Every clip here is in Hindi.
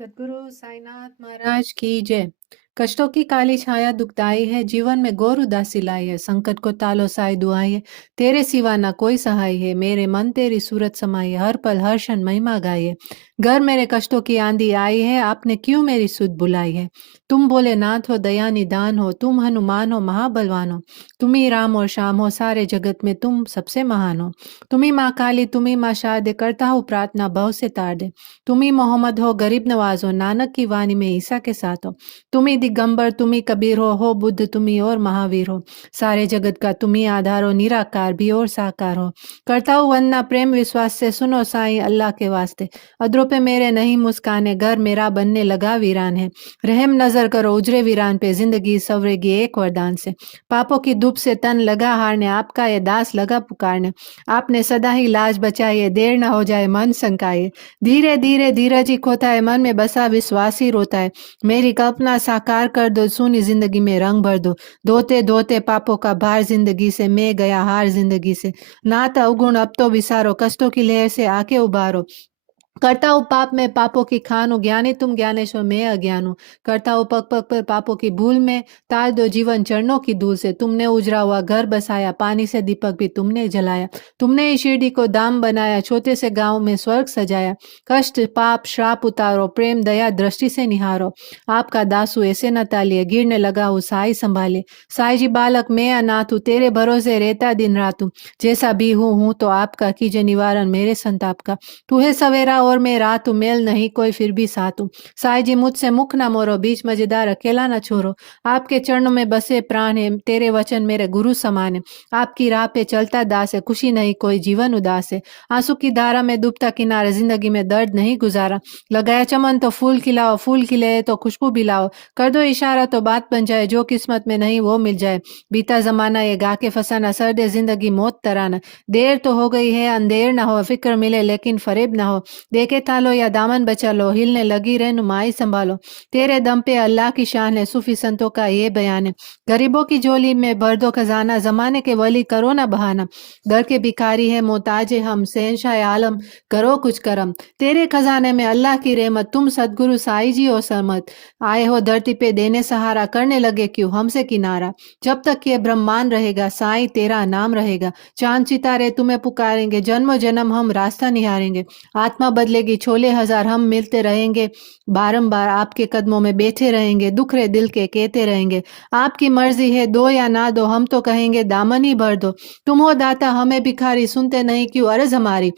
सद्गुरु साईनाथ महाराज की जय। कष्टों की काली छाया दुखदाई है, जीवन में घोर उदासी लाई है। संकट को तालो साई दुआई है, तेरे सिवा ना कोई सहाय है। मेरे मन तेरी सूरत समाई है, हर पल हर क्षण महिमा गाई है। घर मेरे कष्टों की आंधी आई है, आपने क्यों मेरी सुध बुलाई है। तुम बोले नाथ हो, दया निदान हो, तुम हनुमान हो, महाबलवान हो। तुम ही राम और श्याम हो, सारे जगत में तुम सबसे महान हो। तुम ही माँ काली, तुम ही माँ शारदे, करता हूँ प्रार्थना भव से तार दे। तुम ही मोहम्मद हो, गरीब नवाज हो, नानक की वाणी में ईसा के साथ हो। तुम ही दिगंबर, तुम ही कबीर हो बुद्ध तुम ही और महावीर हो। सारे जगत का तुम ही आधार हो, निराकार भी और साकार हो। करता हूँ वंदना प्रेम विश्वास से, सुनो साईं अल्लाह के वास्ते। अधरों पे मेरे नहीं मुस्काने, घर मेरा बनने लगा वीरान है। रहम नजर करो उजरे वीरान पे, जिंदगी सवरेगी एक वरदान से। पापों की धूप से तन लगा हारने, आपका ये दास लगा पुकारने। आपने सदा ही लाज बचाई है, देर न हो जाए मन संकाये। धीरे धीरे धीरज ही खोता है, मन में बसा विश्वास ही रोता है। मेरी कल्पना साकार कर दो, सुनी जिंदगी में रंग भर दो। धोते धोते पापों का भार जिंदगी से, मैं गया हार जिंदगी से। नाथ अवगुण अब तो विसारो, कष्टों की लहर से आके उबारो। करता हूँ पाप में पापों की खान हूँ, ज्ञानी तुम ज्ञानेश्वर मैं अज्ञान हूँ। करता हूँ पग पग पर पापों की भूल में, तार दो जीवन चरणों की धूल से। तुमने उजरा हुआ घर बसाया, पानी से दीपक भी तुमने जलाया। तुमने ही शिरडी को धाम बनाया, छोटे से गांव में स्वर्ग सजाया। कष्ट पाप श्राप उतारो, प्रेम दया दृष्टि से निहारो। आपका दासू ऐसे न तालिए, गिरने लगा हूँ साई संभाले। साई जी बालक मैं अनाथ हूँ, तेरे भरोसे रहता दिन रात हूँ। जैसा भी हूँ तो आपका, कीजिए निवारण मेरे संताप का। तू है सवेरा और मैं रात हूँ, मेल नहीं कोई फिर भी साथ हूँ। साईं जी मुझसे मुख ना मोरो, बीच मजेदार अकेला ना छोड़ो। आपके चरणों में बसे प्राण है, तेरे वचन मेरे गुरु समान है। आपकी राह पे चलता दास है, खुशी नहीं कोई जीवन उदास है। आंसू की धारा में डूबता किनारे, जिंदगी में दर्द नहीं गुजारा। लगाया चमन तो फूल खिलाओ, फूल खिले तो खुशबू बिलाओ। कर दो इशारा तो बात बन जाए, जो किस्मत में नहीं वो मिल जाए। बीता जमाना ये गा के फसाना, सर्दे जिंदगी मौत तराना। देर तो हो गई है अंधेर ना हो, फिक्र मिले लेकिन फरेब ना हो। देखे थालो या दामन बचा लो, हिलने लगी रहनुमाई संभालो। तेरे दम पे अल्लाह की शान है, सूफी संतों का ये बयान है। गरीबों की झोली में भर दो खजाना, जमाने के वली करो ना बहाना। दर के भिखारी है मोहताज है हम, शहंशाह आलम करो कुछ करम। तेरे खजाने में अल्लाह की रहमत, तुम सदगुरु साई जी हो सरमत। आए हो धरती पे देने सहारा, करने लगे क्यों हमसे किनारा। जब तक ये ब्रह्मांड रहेगा, साई तेरा नाम रहेगा। चांद सितारे तुम्हें पुकारेंगे, जन्म जन्म हम रास्ता निहारेंगे। आत्मा बदलेगी छोले हजार, हम मिलते रहेंगे बारंबार। आपके कदमों में बैठे रहेंगे, दुखरे दिल के कहते रहेंगे। आपकी मर्जी है दो या ना दो, हम तो कहेंगे दामन ही भर दो। तुम हो दाता हमें भिखारी, सुनते नहीं क्यों अर्ज हमारी।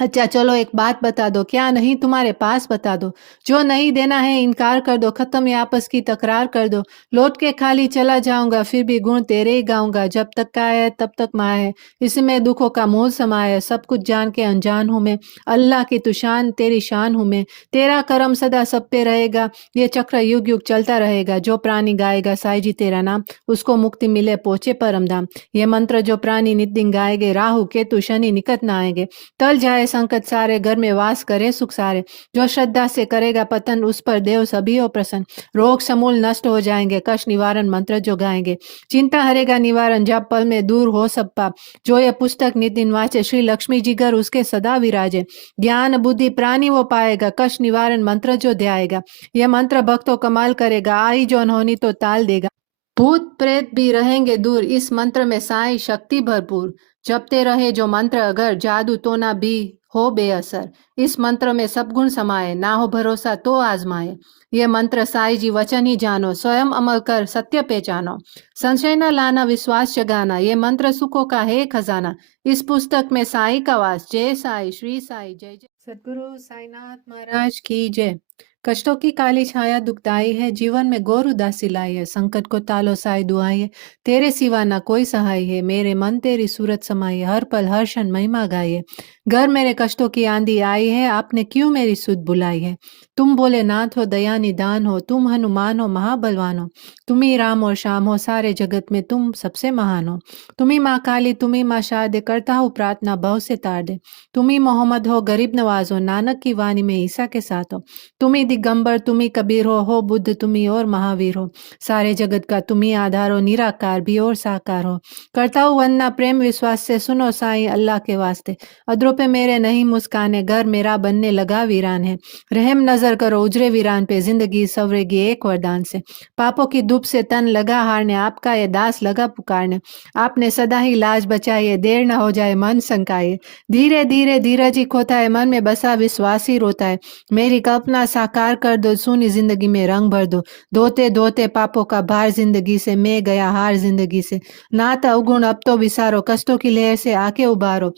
अच्छा चलो एक बात बता दो, क्या नहीं तुम्हारे पास बता दो। जो नहीं देना है इनकार कर दो, खत्म ये आपस की तकरार कर दो। लौट के खाली चला जाऊंगा, फिर भी गुण तेरे ही गाऊंगा। जब तक का है तब तक माँ है, इसमें दुखों का मोल समाया है। सब कुछ जान के अनजान हूं मैं, अल्लाह की तू शान तेरी शान हूं मैं। तेरा करम सदा सब पे रहेगा, ये चक्र युग युग चलता रहेगा। जो प्राणी गाएगा साईं जी तेरा नाम, उसको मुक्ति मिले पहुंचे परम धाम। ये मंत्र जो प्राणी नित दिन गाएंगे, राहु केतु शनि निकट न आएंगे। टल जाए संकट सारे, घर में वास करे सुख सारे। जो श्रद्धा से करेगा पतन, उस पर देव सभी हो प्रसन्न। रोग समूल नष्ट हो जाएंगे, कष्ट निवारण मंत्र जो गाएंगे। चिंता हरेगा निवारण, जब पल में दूर हो सब पाप। जो ये पुस्तक नित दिन वाचे, श्री लक्ष्मी जी घर उसके सदा विराजे। ज्ञान बुद्धि प्राणी वो पाएगा, कष्ट निवारण मंत्र जो ध्याएगा। यह मंत्र भक्तों कमाल करेगा, आई जो अनहोनी तो टाल देगा। भूत प्रेत भी रहेंगे दूर, इस मंत्र में साई शक्ति भरपूर। जपते रहे जो मंत्र अगर, जादू तो ना भी हो बेअसर। इस मंत्र में सब गुण समाये, ना हो भरोसा तो आजमाए। ये मंत्र साई जी वचन ही जानो, स्वयं अमल कर सत्य पहचानो। संशय न लाना विश्वास जगाना, ये मंत्र सुखों का है खजाना। इस पुस्तक में साई का वास, जय साई श्री साई जय जय। सद्गुरु साईनाथ महाराज की जय। कष्टों की काली छाया दुखदाई है, जीवन में घोर उदासी लाई है। संकट को तालो साई दुआई है, तेरे सिवा ना कोई सहाय है। मेरे मन तेरी सूरत समाई है, हर पल हर क्षण महिमा गाई है। घर मेरे कष्टों की आंधी आई है, आपने क्यों मेरी सुध बुलाई है। तुम बोले नाथ हो, दया निदान हो, तुम हनुमान हो, महाबलवान हो। तुम ही राम और श्याम हो, सारे जगत में तुम सबसे महान हो। तुम ही माँ काली, तुम ही माँ शारदे, करता हूँ प्रार्थना भव से तार दे। तुम ही मोहम्मद हो, गरीब नवाज हो, नानक की वाणी में ईसा के साथ हो। तुम ही दिगंबर, तुम ही कबीर हो बुद्ध तुम ही और महावीर हो। सारे जगत का तुम ही आधार हो, निराकार भी और साकार हो। करता हूँ वंदना प्रेम विश्वास से, सुनो साईं अल्लाह के वास्ते। अधरों पे मेरे नहीं मुस्काने, घर मेरा बनने लगा वीरान है। रहम नजर करो उजरे वीरान पे, जिंदगी सवरेगी एक वरदान से। पापों की धूप से तन लगा हारने, आपका ये दास लगा पुकारने। आपने सदा ही लाज बचाई है, देर न हो जाए मन संकाए। धीरे धीरे धीरज ही खोता है, मन में बसा विश्वास ही रोता है। मेरी कल्पना साकार कर दो, सुनी जिंदगी में रंग भर दो। धोते धोते पापों का भार जिंदगी से, मैं गया हार जिंदगी से। नात अवगुण अब तो विसारो, कष्टों की लहर से आके उबारो।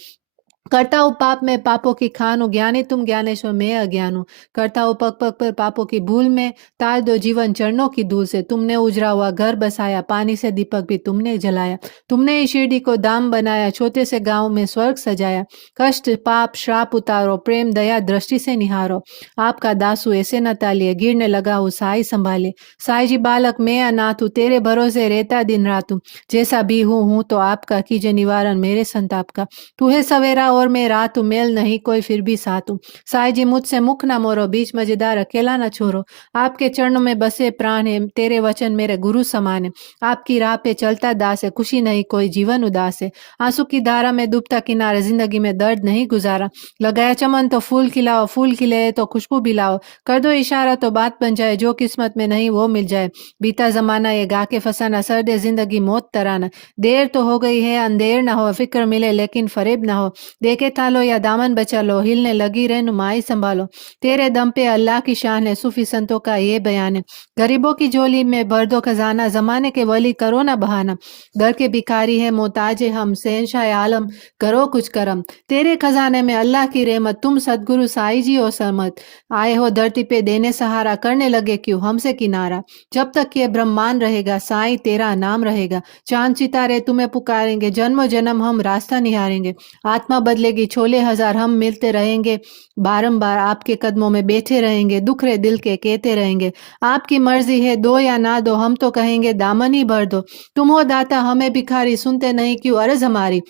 करता हूँ पाप में पापों की खान हूँ, ज्ञानी तुम ज्ञानेश्वर मैं अज्ञान हूँ। करता हूँ पग पग पर पापों की भूल में, तार दो जीवन चरणों की धूल से। तुमने उजरा हुआ घर बसाया, पानी से दीपक भी तुमने जलाया। तुमने ही शिरडी को धाम बनाया, छोटे से गांव में स्वर्ग सजाया। कष्ट पाप श्राप उतारो, प्रेम दया दृष्टि से निहारो। आपका दासू ऐसे न तालिए, गिरने लगा हूँ साई संभाले। साई जी बालक मैं अनाथ हूँ, तेरे भरोसे रहता दिन रात हूँ। जैसा भी हूँ तो आपका, कीजिए निवारण मेरे संताप का। तू है सवेरा और मैं रात हूँ, मेल नहीं कोई फिर भी साथ हूँ। साईं जी मुझसे मुख ना मोरो, बीच मजेदार अकेला ना छोड़ो। आपके चरणों में बसे प्राण है, तेरे वचन मेरे गुरु समान है। आपकी राह पे चलता दास है, खुशी नहीं कोई जीवन उदास है। आंसू की धारा में डूबता किनारे, जिंदगी में दर्द नहीं गुजारा। लगाया चमन तो फूल खिलाओ, फूल खिले तो खुशबू बिलाओ। कर दो इशारा तो बात बन जाए, जो किस्मत में नहीं वो मिल जाए। बीता जमाना ये गा के फसाना, सर्दे जिंदगी मौत तराना। देर तो हो गई है अंधेर ना हो, फिक्र मिले लेकिन फरेब ना हो। देखे थालो या दामन बचा लो, हिलने लगी रहनुमाई संभालो। तेरे दम पे अल्लाह की शान है, सूफी संतों का ये बयान है। गरीबों की झोली में भर दो खजाना, जमाने के वली करो ना बहाना। दर के भिखारी है मोहताज है हम, शहंशाह आलम करो कुछ करम। तेरे खजाने में अल्लाह की रहमत, तुम सदगुरु साई जी हो सरमत। आए हो धरती पे देने सहारा, करने लगे क्यों हमसे किनारा। जब तक ये ब्रह्मांड रहेगा, साई तेरा नाम रहेगा। चांद सितारे तुम्हें पुकारेंगे, जन्म जन्म हम रास्ता निहारेंगे। आत्मा बदलेगी छोले हजार, हम मिलते रहेंगे बारंबार। आपके कदमों में बैठे रहेंगे, दुखरे दिल के कहते रहेंगे। आपकी मर्जी है दो या ना दो, हम तो कहेंगे दामन ही भर दो। तुम हो दाता हमें भिखारी, सुनते नहीं क्यों अर्ज हमारी।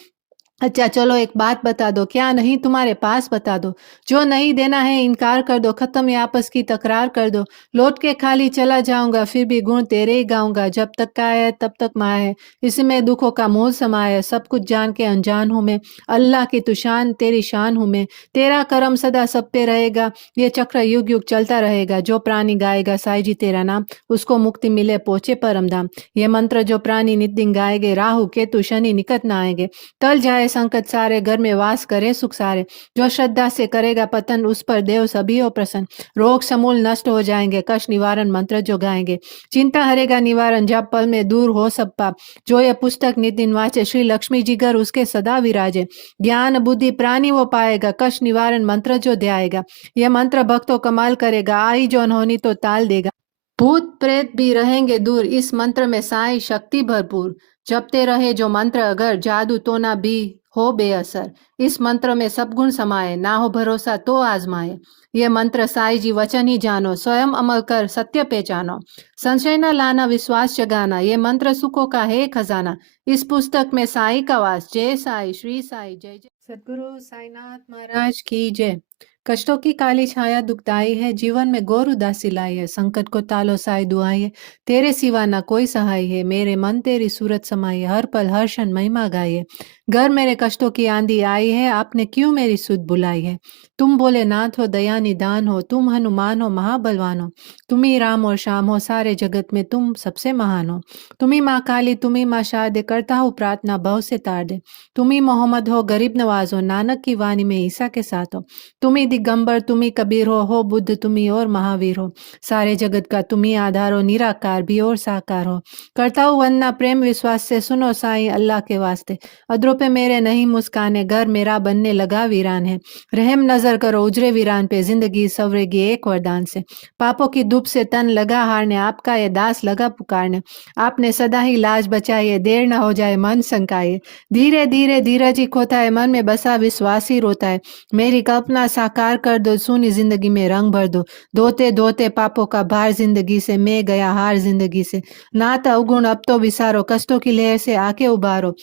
अच्छा चलो एक बात बता दो, क्या नहीं तुम्हारे पास बता दो। जो नहीं देना है इनकार कर दो, खत्म ये आपस की तकरार कर दो। लौट के खाली चला जाऊंगा, फिर भी गुण तेरे ही गाऊंगा। जब तक का है तब तक माया है, इसमें दुखों का मोल समाया है। सब कुछ जान के अनजान हूं मैं, अल्लाह की तू शान तेरी शान हूं मैं। तेरा करम सदा सब पे रहेगा, ये चक्र युग युग चलता रहेगा। जो प्राणी गाएगा साई जी तेरा नाम, उसको मुक्ति मिले पहुंचे परम धाम। ये मंत्र जो प्राणी नित दिन गाएंगे, राहु केतु शनि निकट न आएंगे। टल जाए संकट सारे, घर में वास करे सुख सारे। जो श्रद्धा से करेगा पतन, उस पर देव सभी हो प्रसन्न। रोग समूल नष्ट हो जाएंगे, कष्ट निवारण मंत्र जो गाएंगे। चिंता हरेगा निवारण, जब पल में दूर हो सब पाप। जो ये पुस्तक नित दिन वाचे, श्री लक्ष्मी जी घर उसके सदा विराजे। ज्ञान बुद्धि प्राणी वो पाएगा, कष्ट निवारण मंत्र जो ध्याएगा। यह मंत्र भक्तों कमाल करेगा, आई जो अनहोनी तो टाल देगा। भूत प्रेत भी रहेंगे दूर, इस मंत्र में साई शक्ति भरपूर। जपते रहे जो मंत्र अगर, जादू तो ना भी हो बेअसर। इस मंत्र में सब गुण समाये, ना हो भरोसा तो आजमाए। ये मंत्र साई जी वचन ही जानो, स्वयं अमल कर सत्य पहचानो। संशय न लाना विश्वास जगाना, ये मंत्र सुखों का है खजाना। इस पुस्तक में साई का वास, जय साई श्री साई जय जय। सदगुरु साईनाथ महाराज की जय। कष्टों की काली छाया दुखदाई है, जीवन में घोर उदासी लाई है। संकट को तालो साई दुआई है, तेरे सिवा ना कोई सहाय है। मेरे मन तेरी सूरत समाई है, हर पल हर क्षण महिमा गाई है। घर मेरे कष्टों की आंधी आई है, आपने क्यों मेरी सुध बुलाई है। तुम बोले नाथ हो दया निदान हो, तुम हनुमान हो महाबलवान हो। तुम ही राम और श्याम हो, सारे जगत में तुम सबसे महान हो। तुम ही माँ काली, तुम ही माँ शारदे, करता हूँ प्रार्थना भव से तार दे। तुम ही मोहम्मद हो गरीब नवाज हो, नानक की वाणी में ईसा के साथ हो। तुम ही दिगंबर, तुम ही कबीर हो बुद्ध तुम ही और महावीर हो। सारे जगत का तुम ही आधार हो, निराकार भी और साकार हो। करता हूँ वंदना प्रेम विश्वास से, सुनो साईं अल्लाह के वास्ते। अधरों पे मेरे नहीं मुस्काने, घर मेरा बनने लगा वीरान है। रहम नजर करो उजरे वीरान पे, जिंदगी सवरेगी एक वरदान से। पापों की धूप से तन लगा हारने, आपका ये दास लगा पुकारने। आपने सदा ही लाज बचाई है, देर न हो जाए मन संकाए। धीरे धीरे धीरज ही खोता है, मन में बसा विश्वास ही रोता है। मेरी कल्पना साकार कर दो, सुनी जिंदगी में रंग भर दो। धोते धोते पापों का भार जिंदगी से, मैं गया हार जिंदगी से। नात अवगुण अब तो विसारो, कष्टों की लहर से आके उबारो।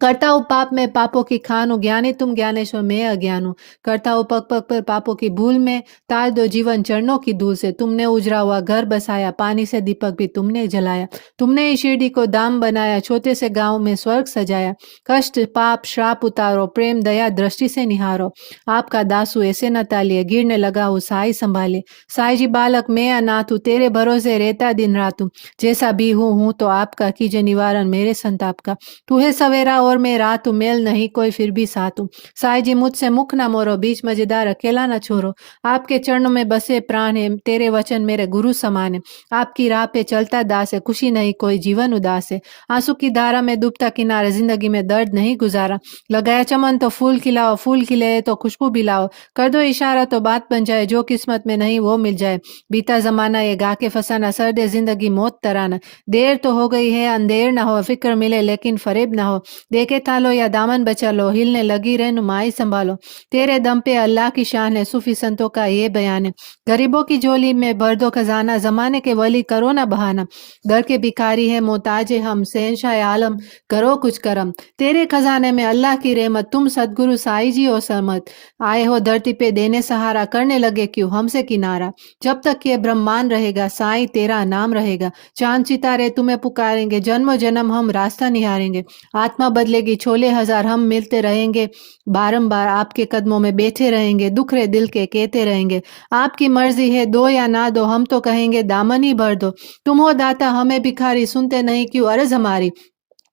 करता हूँ पाप में पापों की खान हूँ, ज्ञानी तुम ज्ञानेश्वर मैं अज्ञान हूँ। करता हूँ पग पग पर पापों की भूल में, तार दो जीवन चरणों की धूल से। तुमने उजड़ा हुआ घर बसाया, पानी से दीपक भी तुमने जलाया। तुमने ही शिरडी को धाम बनाया, छोटे से गांव में स्वर्ग सजाया। कष्ट पाप श्राप उतारो, प्रेम दया दृष्टि से निहारो। आपका दासू ऐसे न तालिए, गिरने लगा हूँ साई संभाले। साई जी बालक मैं अनाथ हूँ, तेरे भरोसे रहता दिन रात हूँ। जैसा भी हूँ तो आपका, कीजिए निवारण मेरे संताप का। तू है सवेरा और मैं रात हूँ, मेल नहीं कोई फिर भी साथ हूँ। साईं जी मुझसे मुख ना मोरो, बीच मजेदार अकेला ना छोड़ो। आपके चरणों में बसे प्राण है, तेरे वचन मेरे गुरु समान है। आपकी राह पे चलता दास है, खुशी नहीं कोई जीवन उदास है। आंसू की धारा में डूबता किनारे, जिंदगी में दर्द नहीं गुजारा। लगाया चमन तो फूल खिलाओ, फूल खिले तो खुशबू बिलाओ। कर दो इशारा तो बात बन जाए, जो किस्मत में नहीं वो मिल जाए। बीता जमाना ये गा के फसाना, सर्दे जिंदगी मौत तराना। देर तो हो गई है अंधेर ना हो, फिक्र मिले लेकिन फरेब ना हो। देखे तालो या दामन बचा लो, हिलने लगी रहनुमाई संभालो। तेरे दम पे अल्लाह की शान है, सूफी संतों का ये बयान है। गरीबों की झोली में भर दो खजाना, जमाने के वली करो ना बहाना। दर के भिखारी है मोहताज है हम, शहंशाह आलम करो कुछ करम। तेरे खजाने में अल्लाह की रहमत, तुम सदगुरु साई जी हो सरमत। आए हो धरती पे देने सहारा, करने लगे क्यों हमसे किनारा। जब तक ये ब्रह्मांड रहेगा, साई तेरा नाम रहेगा। चांद सितारे तुम्हें पुकारेंगे, जन्म जन्म हम रास्ता निहारेंगे। आत्मा बदलेगी छोले हजार, हम मिलते रहेंगे बारंबार। आपके कदमों में बैठे रहेंगे, दुखरे दिल के कहते रहेंगे। आपकी मर्जी है दो या ना दो, हम तो कहेंगे दामन ही भर दो। तुम हो दाता हमें भिखारी, सुनते नहीं क्यों अर्ज हमारी।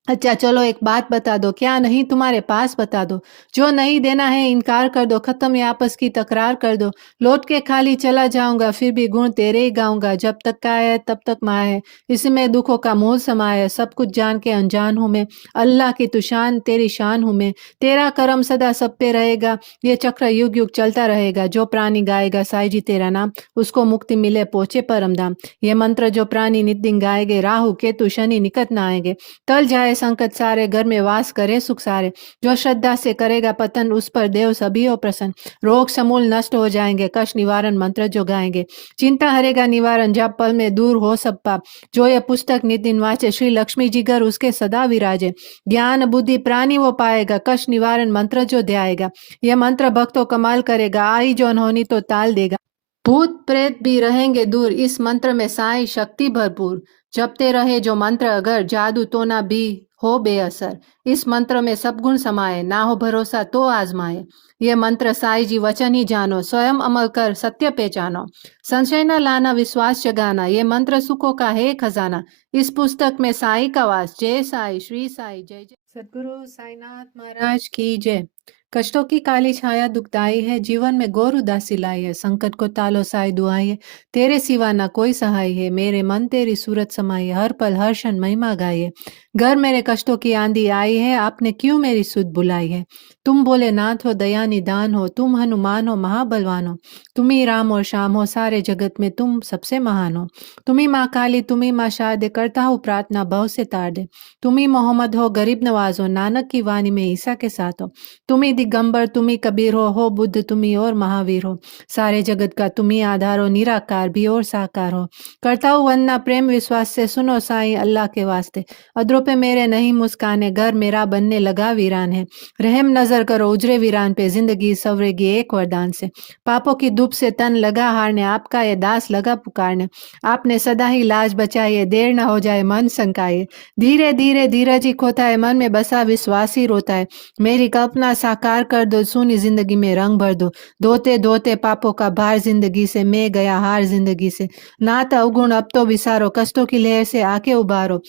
अच्छा चलो एक बात बता दो, क्या नहीं तुम्हारे पास बता दो। जो नहीं देना है इनकार कर दो, खत्म ये आपस की तकरार कर दो। लौट के खाली चला जाऊंगा, फिर भी गुण तेरे ही गाऊंगा। जब तक का है तब तक माया है, इसमें दुखों का मोल समाया है। सब कुछ जान के अनजान हूं मैं, अल्लाह की तू शान तेरी शान हूं मैं। तेरा करम सदा सब पे रहेगा, ये चक्र युग युग चलता रहेगा। जो प्राणी गाएगा साई जी तेरा नाम, उसको मुक्ति मिले पहुंचे परम धाम। ये मंत्र जो प्राणी नित दिन गाएंगे, राहु केतु शनि निकट न आएंगे। टल जाए संकट सारे, घर में वास करे सुख सारे। जो श्रद्धा से करेगा पतन, उस पर देव सभी हो प्रसन्न। रोग समूल नष्ट हो जाएंगे, कष्ट निवारण मंत्र जो गाएंगे। चिंता हरेगा निवारण, जब पल में दूर हो सब पाप। जो ये पुस्तक नित दिन वाचे, श्री लक्ष्मी जी घर उसके सदा विराजे। ज्ञान बुद्धि प्राणी वो पाएगा, कष्ट निवारण मंत्र जो ध्याएगा। यह मंत्र भक्तों कमाल करेगा, आई जो अनहोनी तो टाल देगा। भूत प्रेत भी रहेंगे दूर, इस मंत्र में साई शक्ति भरपूर। जपते रहे जो मंत्र अगर, जादू तो ना भी हो बेअसर। इस मंत्र में सब गुण समाये, ना हो भरोसा तो आजमाए। ये मंत्र साई जी वचन ही जानो, स्वयं अमल कर सत्य पहचानो। संशय न लाना विश्वास जगाना, ये मंत्र सुखों का है खजाना। इस पुस्तक में साई का वास, जय साई श्री साई जय जय। सदगुरु साईनाथ महाराज की जय। कष्टों की काली छाया दुखदाई है, जीवन में घोर उदासी लाई है। संकट को तालो साई दुआई है, तेरे सिवा ना कोई सहाय है। मेरे मन तेरी सूरत समाई है, हर पल हर क्षण महिमा गाई है। घर मेरे कष्टों की आंधी आई है, आपने क्यों मेरी सुध बुलाई है। तुम बोले नाथ हो दया निदान हो, तुम हनुमान हो महाबलवान हो। तुम ही राम और श्याम हो, सारे जगत में तुम सबसे महान हो। तुम ही माँ काली, तुम ही माँ शारदे, करता हूँ प्रार्थना भव से तार दे। तुम ही मोहम्मद हो गरीब नवाज हो, नानक की वाणी में ईसा के साथ हो। तुम ही दिगंबर, तुम ही कबीर हो बुद्ध तुम ही और महावीर हो। सारे जगत का तुम ही आधार हो, निराकार भी और साकार हो। करता हूँ वंदना प्रेम विश्वास से, सुनो साईं अल्लाह के वास्ते। अधरों पे मेरे नहीं मुस्काने, घर मेरा बनने लगा वीरान है। रहम नजर करो उजरे वीरान पे, जिंदगी सवरेगी एक वरदान से। पापों की धूप से तन लगा हारने, आपका ये दास लगा पुकारने। आपने सदा ही लाज बचाई है, देर न हो जाए मन शंकाए। धीरे धीरे धीरज ही खोता है, मन में बसा विश्वास ही रोता है। मेरी कल्पना साकार कर दो, सुनी जिंदगी में रंग भर दो। धोते धोते पापों का भार जिंदगी से, मैं गया हार जिंदगी से। नाथ अवगुण अब तो विसारो, कष्टों की लहर से आके उबारो।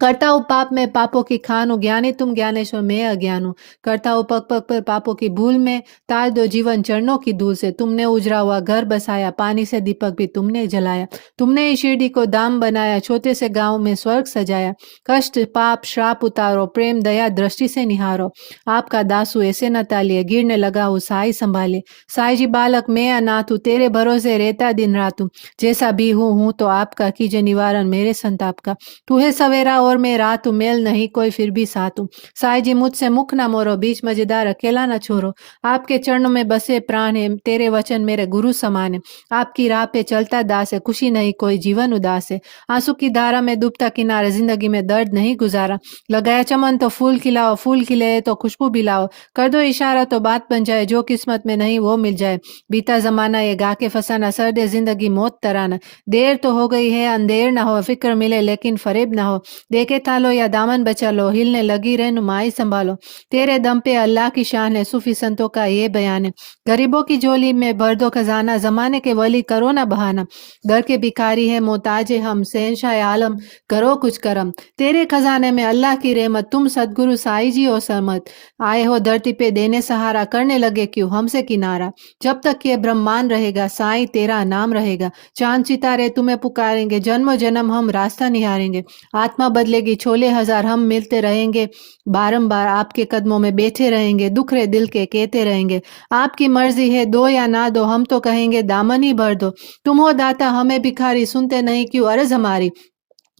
करता हूँ पाप में पापों की खान हूँ, ज्ञानी तुम ज्ञानेश्वर मैं अज्ञान हूँ। करता हूँ पग पग पर पापों की भूल में, तार दो जीवन चरणों की धूल से। तुमने उजड़ा हुआ घर बसाया, पानी से दीपक भी तुमने जलाया। तुमने ही शिरडी को धाम बनाया, छोटे से गांव में स्वर्ग सजाया। कष्ट पाप श्राप उतारो, प्रेम दया दृष्टि से निहारो। आपका दासू ऐसे न तालिए, गिरने लगा हूँ साई संभाले। साई जी बालक मैं अनाथ हूँ, तेरे भरोसे रहता दिन रात हूँ। जैसा भी हूँ तो आपका, कीजिए निवारण मेरे संताप का। तू है सवेरा और मैं रात हूँ, मेल नहीं कोई फिर भी साथ हूँ। साईं जी मुझसे मुख ना मोरो, बीच मजेदार अकेला ना छोड़ो। आपके चरणों में बसे प्राण है, तेरे वचन मेरे गुरु समान है। आपकी राह पे चलता दास है, खुशी नहीं कोई जीवन उदास है। आंसू की धारा में डूबता किनारे, जिंदगी में दर्द नहीं गुजारा। लगाया चमन तो फूल खिलाओ, फूल खिले तो खुशबू बिलाओ। कर दो इशारा तो बात बन जाए, जो किस्मत में नहीं वो मिल जाए। बीता जमाना ये गा के फसाना, सर्दे जिंदगी मौत तराना। देर तो हो गई है अंधेर ना हो, फिक्र मिले लेकिन फरेब ना हो। देखे थालो या दामन बचा लो, हिलने लगी रहनुमाई संभालो। तेरे दम पे अल्लाह की शान है, सूफी संतों का ये बयान है। गरीबों की झोली में भर दो खजाना, जमाने के वली करो ना बहाना। दर के भिखारी है मोहताज है हम, शहंशाह आलम करो कुछ करम। तेरे खजाने में अल्लाह की रहमत, तुम सदगुरु साईं जी हो सरमत। आए हो धरती पे देने सहारा, करने लगे क्यों हमसे किनारा। जब तक ये ब्रह्मांड रहेगा, साईं तेरा नाम रहेगा। चांद सितारे तुम्हें पुकारेंगे, जन्मों जन्म हम रास्ता निहारेंगे। आत्मा बदलेगी छोले हजार, हम मिलते रहेंगे बारंबार। आपके कदमों में बैठे रहेंगे, दुखरे दिल के कहते रहेंगे। आपकी मर्जी है दो या ना दो, हम तो कहेंगे दामन ही भर दो। तुम हो दाता हमें भिखारी, सुनते नहीं क्यों अर्ज हमारी।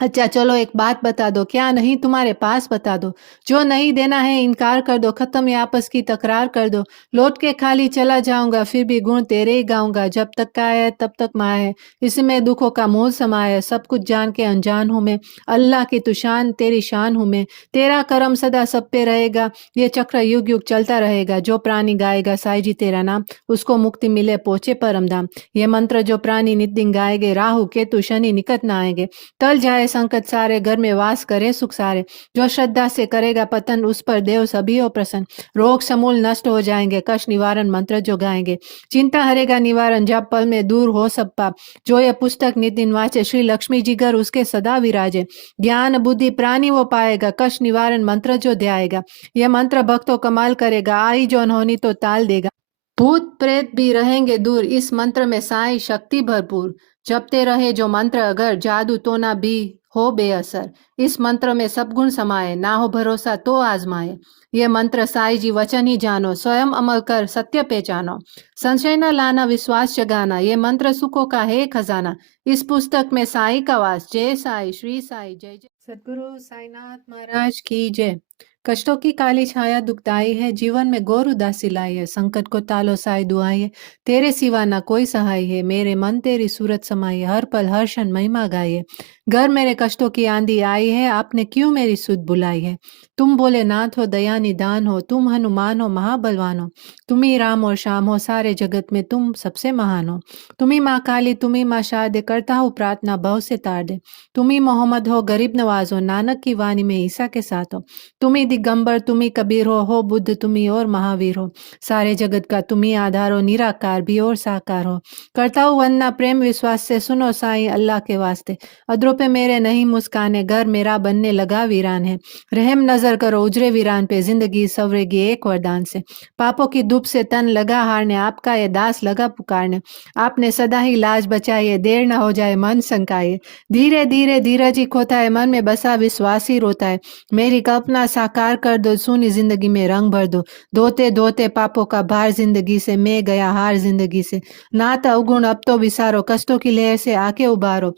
अच्छा चलो एक बात बता दो, क्या नहीं तुम्हारे पास बता दो। जो नहीं देना है इनकार कर दो, खत्म ये आपस की तकरार कर दो। लौट के खाली चला जाऊंगा, फिर भी गुण तेरे ही गाऊंगा। जब तक का है तब तक माया है, इसमें दुखों का मोल समाया है। सब कुछ जान के अनजान हूं मैं, अल्लाह की तू शान तेरी शान हूं मैं। तेरा करम सदा सब पे रहेगा, ये चक्र युग युग चलता रहेगा। जो प्राणी गाएगा साईं जी तेरा नाम, उसको मुक्ति मिले पहुंचे परम धाम। ये मंत्र जो प्राणी नित दिन गाएंगे, राहु केतु शनि निकट न आएंगे। टल जाए संकट सारे, घर में वास करे सुख सारे। जो श्रद्धा से करेगा पतन, उस पर देव सभी हो प्रसन्न। रोग समूल नष्ट हो जाएंगे, कष्ट निवारण मंत्र जो गाएंगे। चिंता हरेगा निवारण, जब पल में दूर हो सब पाप। जो ये पुस्तक नित दिन वाचे, श्री लक्ष्मी जी घर उसके सदा विराजे। ज्ञान बुद्धि प्राणी वो पाएगा, कष्ट निवारण मंत्र जो ध्याएगा। यह मंत्र भक्तों कमाल करेगा, आई जो अनहोनी तो टाल देगा। भूत प्रेत भी रहेंगे दूर, इस मंत्र में साई शक्ति भरपूर। जपते रहे जो मंत्र अगर, जादू तो ना भी हो बेअसर। इस मंत्र में सब गुण समाये, ना हो भरोसा तो आजमाए। ये मंत्र साई जी वचन ही जानो, स्वयं अमल कर सत्य पहचानो। संशय न लाना विश्वास जगाना, ये मंत्र सुखों का है खजाना। इस पुस्तक में साई का वास, जय साई श्री साई जय जय। सदगुरु साईनाथ महाराज की जय। कष्टों की काली छाया दुखदाई है, जीवन में घोर उदासी लाई है। संकट को टालो साई दुआई है, तेरे सिवा ना कोई सहाय है। मेरे मन तेरी सूरत समाई है, हर पल हर क्षण महिमा गाई है। घर मेरे कष्टों की आंधी आई है, आपने क्यों मेरी सुध बुलाई है। तुम बोले नाथ हो दया निदान हो, तुम हनुमान हो महाबलवान हो। तुम ही राम और श्याम हो, सारे जगत में तुम सबसे महान हो। तुम ही माँ काली, तुम ही माँ शारदे, करता हूँ प्रार्थना भव से तार दे। तुम ही मोहम्मद हो गरीब नवाज हो, नानक की वाणी में ईसा के साथ हो। तुम ही दिगंबर, तुम ही कबीर हो बुद्ध तुम ही और महावीर हो। सारे जगत का तुम ही आधार हो, निराकार भी और साकार हो। करता हूँ वंदना प्रेम विश्वास से, सुनो साईं अल्लाह के वास्ते। अधरों पे मेरे नहीं मुस्काने, घर मेरा बनने लगा वीरान है। रहम नजर करो उजरे वीरान पे, जिंदगी सवरेगी एक वरदान से। पापों की धूप से तन लगा हारने, आपका ये दास लगा पुकारने। आपने सदा ही लाज बचाई है, देर ना हो जाए मन शंकाए। धीरे धीरे धीरज ही खोता है, मन में बसा विश्वास ही रोता है। मेरी कल्पना साकार कर दो, सुनी जिंदगी में रंग भर दो। धोते धोते पापों का भार जिंदगी से, मैं गया हार जिंदगी से। नाता अवगुण अब तो विसारो, कष्टों की लहर से आके उबारो।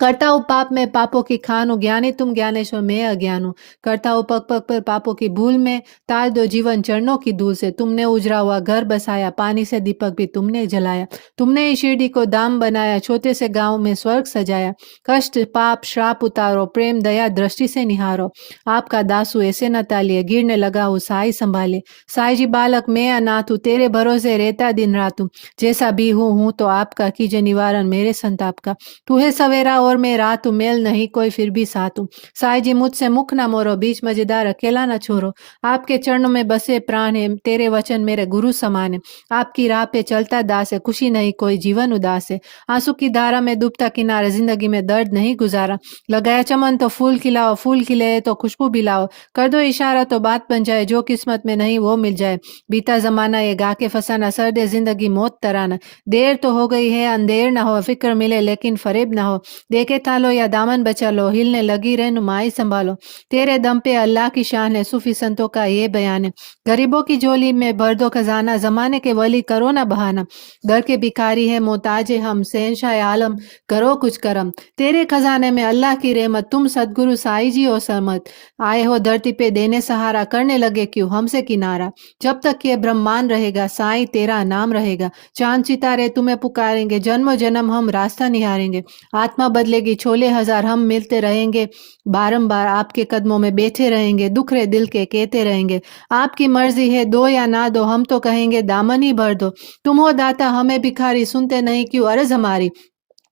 करता हूँ पाप में पापों की खान हूँ, ज्ञानी तुम ज्ञानेश्वर मैं अज्ञान हूँ। करता हूँ पग पग पर पापों की भूल में, तार दो जीवन चरणों की धूल से। तुमने उजरा हुआ घर बसाया, पानी से दीपक भी तुमने जलाया। तुमने ही शिरडी को धाम बनाया, छोटे से गांव में स्वर्ग सजाया। कष्ट पाप श्राप उतारो, प्रेम दया दृष्टि से निहारो। आपका दासू ऐसे न तालिए, गिरने लगा हूँ साई संभाले। साई जी बालक मैं अनाथ हूँ, तेरे भरोसे रहता दिन रात हूँ। जैसा भी हूँ तो आपका, कीजिए निवारण मेरे संताप का। तू है सवेरा और मैं रात हूँ, मेल नहीं कोई फिर भी साथ हूँ। साईं जी मुझसे मुख ना मोरो, बीच मजेदार अकेला ना छोड़ो। आपके चरणों में बसे प्राण है, तेरे वचन मेरे गुरु समान है। आपकी राह पे चलता दास है, खुशी नहीं कोई जीवन उदास है। आंसू की धारा में डूबता किनारे, जिंदगी में दर्द नहीं गुजारा। लगाया चमन तो फूल खिलाओ, फूल खिले तो खुशबू बिलाओ। कर दो इशारा तो बात बन जाए, जो किस्मत में नहीं वो मिल जाए। बीता जमाना ये गा के फसाना, सर्दे जिंदगी मौत तराना। देर तो हो गई है अंधेर ना हो, फिक्र मिले लेकिन फरेब ना हो। देके तालो या दामन बचा लो, हिलने लगी रहनुमाई संभालो। तेरे दम पे अल्लाह की शान है, सूफी संतों का ये बयान है। गरीबों की झोली में भर दो खजाना, जमाने के वली करो ना बहाना। दर के भिखारी है मोहताज है हम, शहंशाह आलम करो कुछ करम। तेरे खजाने में अल्लाह की रहमत, तुम सदगुरु साई जी हो सरमत। आए हो धरती पे देने सहारा, करने लगे क्यों हमसे किनारा। जब तक ये ब्रह्मांड रहेगा साई तेरा नाम रहेगा। चांद सितारे तुम्हें पुकारेंगे, जन्मों जन्म हम रास्ता निहारेंगे। आत्मा बदलेगी छोले हजार, हम मिलते रहेंगे बारंबार, आपके कदमों में बैठे रहेंगे, दुखरे दिल के कहते रहेंगे। आपकी मर्जी है दो या ना दो, हम तो कहेंगे दामन ही भर दो। तुम हो दाता हमें भिखारी, सुनते नहीं क्यों अर्ज हमारी।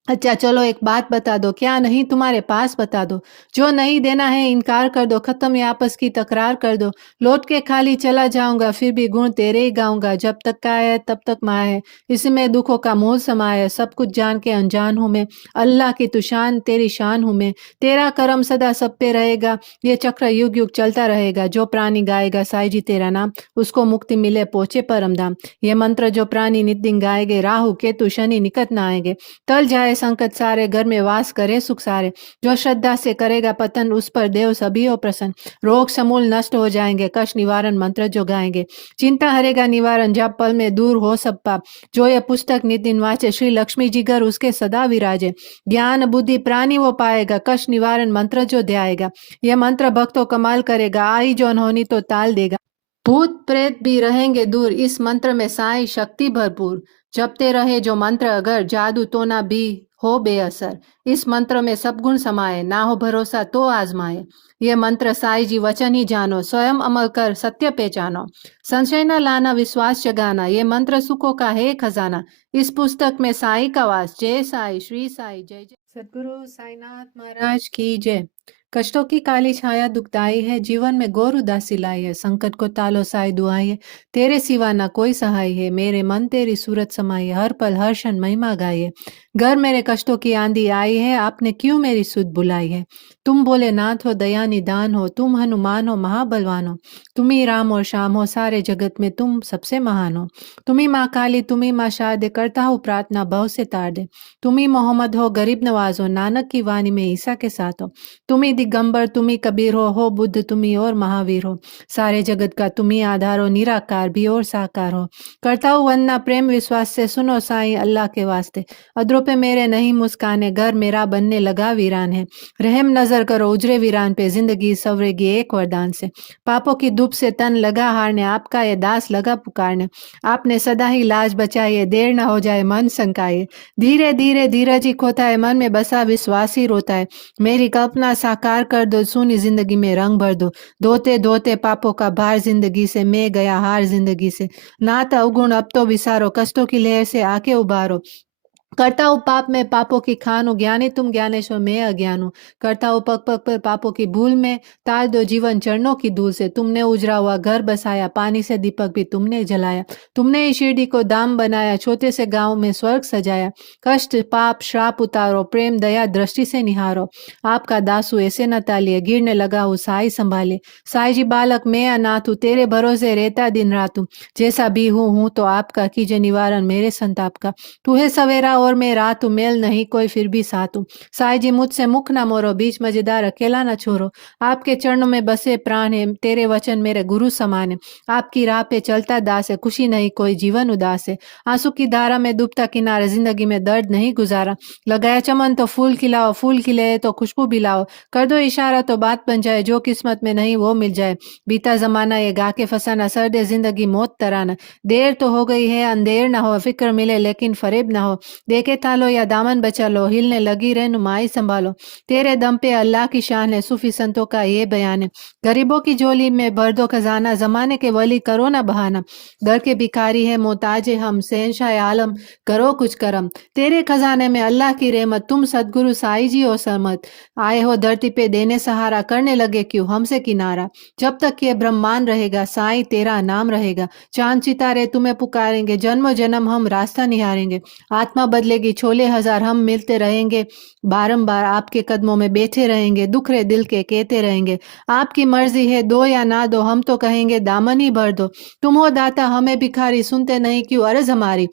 अच्छा चलो एक बात बता दो, क्या नहीं तुम्हारे पास बता दो। जो नहीं देना है इनकार कर दो, खत्म ये आपस की तकरार कर दो। लौट के खाली चला जाऊंगा, फिर भी गुण तेरे ही गाऊंगा। जब तक का है तब तक माया है, इसमें दुखों का मोल समाया है। सब कुछ जान के अनजान हूं मैं, अल्लाह की तू शान तेरी शान हूं मैं। तेरा करम सदा सब पे रहेगा, ये चक्र युग युग चलता रहेगा। जो प्राणी गाएगा साई जी तेरा नाम, उसको मुक्ति मिले पहुंचे परम धाम। ये मंत्र जो प्राणी नित दिन गाएंगे, राहु केतु शनि निकट न आएंगे। टल जाए संकट सारे, घर में वास करे सुख सारे। जो श्रद्धा से करेगा पतन, उस पर देव सभी हो प्रसन्न। रोग समूल नष्ट हो जाएंगे, कष्ट निवारण मंत्र जो गाएंगे। चिंता हरेगा निवारण, जब पल में दूर हो सब पाप। जो ये पुस्तक नित दिन वाचे, श्री लक्ष्मी जी घर उसके सदा विराजे। ज्ञान बुद्धि प्राणी वो पाएगा, कष्ट निवारण मंत्र जो ध्याएगा। यह मंत्र भक्तों कमाल करेगा, आई जो अनहोनी तो टाल देगा। भूत प्रेत भी रहेंगे दूर, इस मंत्र में साई शक्ति भरपूर। जपते रहे जो मंत्र अगर, जादू तो ना भी हो बेअसर। इस मंत्र में सब गुण समाये, ना हो भरोसा तो आजमाए। ये मंत्र साई जी वचन ही जानो, स्वयं अमल कर सत्य पहचानो। संशय न लाना विश्वास जगाना, ये मंत्र सुखों का है खजाना। इस पुस्तक में साई का वास, जय साई श्री साई जय जय। सदगुरु साईनाथ महाराज की जय। कष्टों की काली छाया दुखदाई है, जीवन में घोर उदासी लाई है। संकट को तालो साई दुआई है, तेरे सिवा ना कोई सहाय है। मेरे मन तेरी सूरत समाई है, हर पल हर क्षण महिमा गाई है। घर मेरे कष्टों की आंधी आई है, आपने क्यों मेरी सुध बुलाई है। तुम बोले नाथ हो दया निदान हो, तुम हनुमान हो महाबलवान हो। तुम ही राम और श्याम हो, सारे जगत में तुम सबसे महान हो। तुम ही माँ काली, तुम ही माँ शारदे, करता हूँ प्रार्थना भव से तार दे। तुम ही मोहम्मद हो गरीब नवाज हो, नानक की वाणी में ईसा के साथ हो। तुम ही दिगंबर, तुम ही कबीर हो बुद्ध तुम ही और महावीर हो। सारे जगत का तुम ही आधार हो, निराकार भी और साकार हो। करता हूँ वंदना प्रेम विश्वास से, सुनो साईं अल्लाह के वास्ते। अदरों पे मेरे नहीं मुस्काने, घर मेरा बनने लगा वीरान है। रहम नजर करो उजरे वीरान पे, जिंदगी सवरेगी एक वरदान से। पापों की धूप से तन लगा हारने, आपका ये दास लगा पुकारने। आपने सदा ही लाज बचाई, देर न हो जाए मन शंकाए। धीरे धीरे धीरज ही खोता है, मन में बसा विश्वास ही रोता है। मेरी कल्पना साकार कर दो, सुनी जिंदगी में रंग भर दो। धोते धोते पापों का भार जिंदगी से, मैं गया हार जिंदगी से। नाथ अवगुण अब तो विसारो, कष्टों की लहर से आके उबारो। करता हूँ पाप में पापों की खान हूँ, ज्ञानी तुम ज्ञानेश्वर मैं अज्ञान हूँ। करता हूँ पग पग पर पापों की भूल में, तार दो जीवन चरणों की धूल से। तुमने उजरा हुआ घर बसाया, पानी से दीपक भी तुमने जलाया। तुमने ही शिरडी को धाम बनाया, छोटे से गांव में स्वर्ग सजाया। कष्ट पाप श्राप उतारो, प्रेम दया दृष्टि से निहारो। आपका दासू ऐसे न तालिए, गिरने लगा हूँ साई संभाले। साई जी बालक मैं अनाथ हूँ, तेरे भरोसे रहता दिन रात हूँ। जैसा भी हूँ तो आपका, कीजिए निवारण मेरे संताप का। तू है सवेरा और मैं रात हूँ, मेल नहीं कोई फिर भी साथ हूँ। साई जी मुझसे मुख ना मोरो, बीच मजेदार अकेला ना छोड़ो। आपके चरणों में बसे प्राण है, तेरे वचन मेरे गुरु समान है। आपकी राह पे चलता दास है, खुशी नहीं कोई जीवन उदास है। आंसू की धारा में डूबता किनारे, जिंदगी में दर्द नहीं गुजारा। लगाया चमन तो फूल खिलाओ, फूल खिले तो खुशबू बिलाओ। कर दो इशारा तो बात बन जाए, जो किस्मत में नहीं वो मिल जाए। बीता जमाना ये गा के फसाना, सर्द जिंदगी मौत तराना। देर तो हो गई है अंधेर ना हो, फिक्र मिले लेकिन फरेब ना हो। देके तालो या दामन बचा लो, हिलने लगी रहनुमाई संभालो। तेरे दम पे अल्लाह की शान है, सूफी संतों का ये बयान है। गरीबों की झोली में भर दो खजाना, जमाने के वली करो ना बहाना। दर के भिखारी है मोहताज है हम, शहंशाह आलम करो कुछ करम। तेरे खजाने में अल्लाह की रहमत, तुम सदगुरु साई जी हो सरमत। आए हो धरती पे देने सहारा, करने लगे क्यों हमसे किनारा। जब तक ये ब्रह्मांड रहेगा साई तेरा नाम रहेगा। चांद सितारे तुम्हें पुकारेंगे, जन्मों जन्म हम रास्ता निहारेंगे। आत्मा बदलेगी छोले हजार, हम मिलते रहेंगे बारंबार, आपके कदमों में बैठे रहेंगे, दुखरे दिल के कहते रहेंगे। आपकी मर्जी है दो या ना दो, हम तो कहेंगे दामन ही भर दो। तुम हो दाता हमें भिखारी, सुनते नहीं क्यों अर्ज हमारी।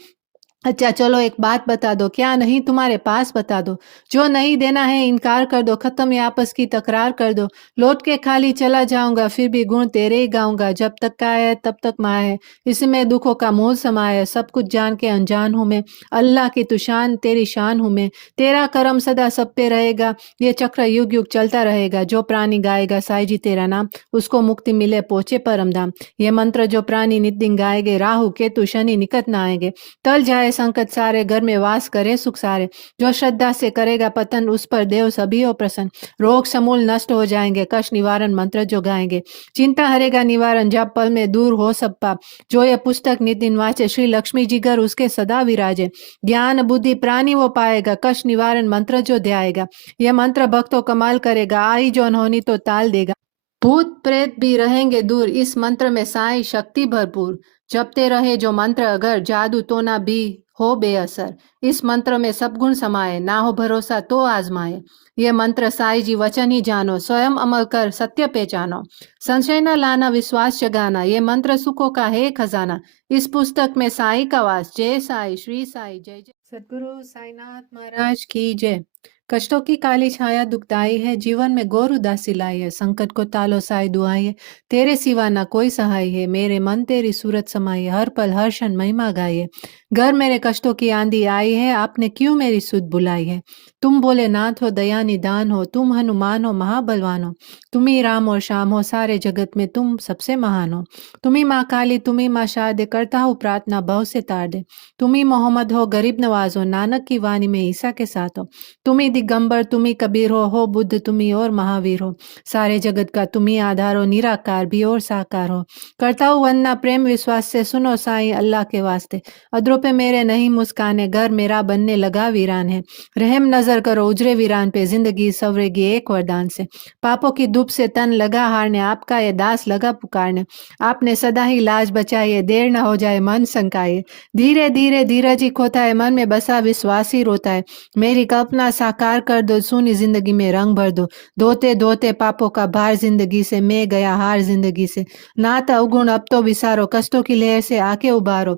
अच्छा चलो एक बात बता दो, क्या नहीं तुम्हारे पास बता दो। जो नहीं देना है इनकार कर दो, खत्म ये आपस की तकरार कर दो। लौट के खाली चला जाऊंगा, फिर भी गुण तेरे ही गाऊंगा। जब तक का है तब तक माँ है, इसमें दुखों का मोल समाया है। सब कुछ जान के अनजान हूँ मैं, अल्लाह की तू शान तेरी शान हूँ मैं। तेरा करम सदा सब पे रहेगा, ये चक्र युग युग चलता रहेगा। जो प्राणी गाएगा साईं जी तेरा नाम, उसको मुक्ति मिले पहुंचे परम धाम। ये मंत्र जो प्राणी नित दिन गाएंगे, राहु केतु शनि निकट न आएंगे। टल जाए संकट सारे, घर में वास करे सुख सारे। जो श्रद्धा से करेगा पतन, उस पर देव सभी हो प्रसन्न। रोग समूल नष्ट हो जाएंगे, कष्ट निवारण मंत्र जो गाएंगे। चिंता हरेगा निवारण, जब पल में दूर हो सब पाप। जो ये पुस्तक नित दिन वाचे, श्री लक्ष्मी जी घर उसके सदा विराजे। ज्ञान बुद्धि प्राणी वो पाएगा, कष्ट निवारण मंत्र जो ध्याएगा। यह मंत्र भक्तों कमाल करेगा, आई जो अनहोनी तो ताल देगा। भूत प्रेत भी रहेंगे दूर, इस मंत्र में साई शक्ति भरपूर। जपते रहे जो मंत्र, अगर जादू तो ना भी हो बेअसर। इस मंत्र में सब गुण समाये, ना हो भरोसा तो आजमाए। ये मंत्र साई जी वचन ही जानो, स्वयं अमल कर सत्य पहचानो। संशय न लाना विश्वास जगाना, ये मंत्र सुखों का है खजाना। इस पुस्तक में साई का वास। जय साई, श्री साई, जय जय सद्गुरु साईनाथ महाराज की जय। कष्टों की काली छाया दुखदाई है, जीवन में घोर उदासी लाई है। संकट को तालो साई दुआई है, तेरे सिवा ना कोई सहाय है। मेरे मन तेरी सूरत समाई है, हर पल हर क्षण महिमा गाई है। घर मेरे कष्टों की आंधी आई है, आपने क्यों मेरी सुध बुलाई है। तुम बोले नाथ हो, दया निदान हो, तुम हनुमान हो, महाबलवान हो। तुम ही राम और श्याम हो, सारे जगत में तुम सबसे महान हो। तुम ही माँ काली, तुम ही माँ शारदे, करता हूँ प्रार्थना भव से तार दे। तुम ही मोहम्मद हो, गरीब नवाज हो, नानक की वाणी में ईसा के साथ हो। तुम ही दिगंबर, तुम ही कबीर हो बुद्ध तुम ही और महावीर हो। सारे जगत का तुम ही आधार हो, निराकार भी और साकार हो। करता हूँ वंदना प्रेम विश्वास से, सुनो साईं अल्लाह के वास्ते। अधरों पे मेरे नहीं मुस्काने, घर मेरा बनने लगा वीरान है। रहम नजर करो उजरे वीरान पे, जिंदगी सवरेगी एक वरदान से। पापों की धूप से तन लगा हारने, आपका ये दास लगा पुकारने। आपने सदा ही लाज बचाई है, देर न हो जाए मन संकाये। धीरे धीरे धीरज ही खोता है, मन में बसा विश्वास ही रोता है। मेरी कल्पना साकार कर दो, सुनी जिंदगी में रंग भर दो। धोते धोते पापों का भार जिंदगी से, मैं गया हार जिंदगी से। नाता अवगुण अब तो विसारो, कष्टों की लहर से आके उबारो।